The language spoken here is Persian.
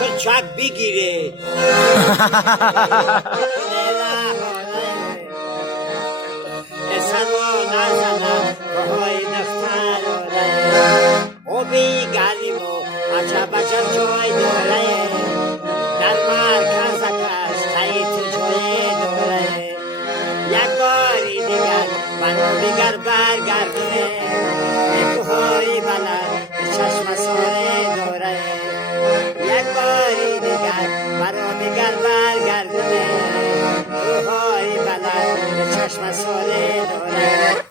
کلچک بگیره سروا نزنم پاهای دفتر او بیگردیم و عجب عجب جای داره در مرکزکش تایید جای داره یک باری دیگر منو بیگر برگردونه کوههای بلند چشم ساره داره یک باری دیگر منو بیگر برگردونه کوههای بلند چشم ساره داره